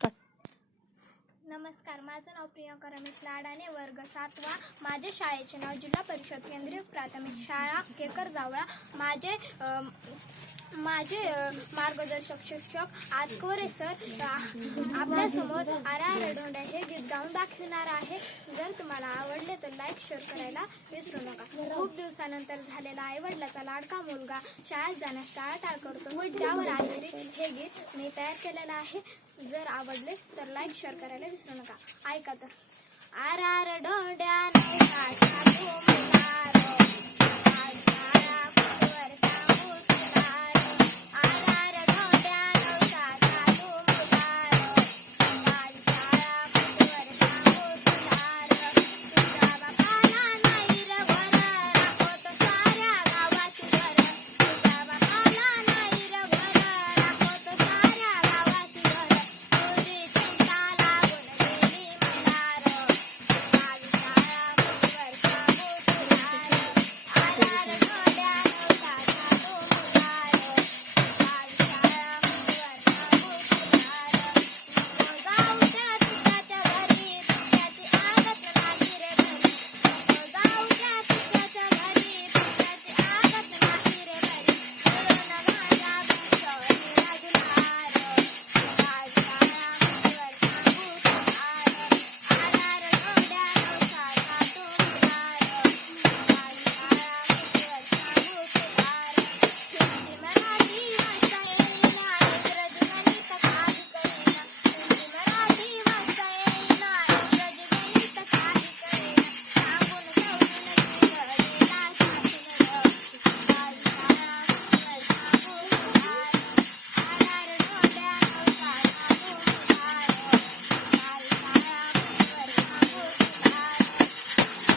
Start नमस्कार माझं नाव प्रियंका रमेश लाडाने वर्ग सातवा माझे शाळेचे नाव जिल्हा परिषद केंद्रीय प्राथमिक शाळा केकर जावळा. माझे माझे मार्गदर्शक शिक्षक आजकोरे सर आपल्यासमोर आरा रडोंड्या हे गीत गाऊन दाखविणार आहे. जर तुम्हाला आवडले तर लाईक शेअर करायला विसरू नका. खूप दिवसानंतर झालेला आईवडिलाचा लाडका मुलगा शाळेत जाण्यास टाळाटाळ करतो त्यावर आधारित हे गीत मी तयार केलेलं आहे. जर आवडले तर लाईक शेअर करायला विसरू नका. ऐका तर. R R डोड्या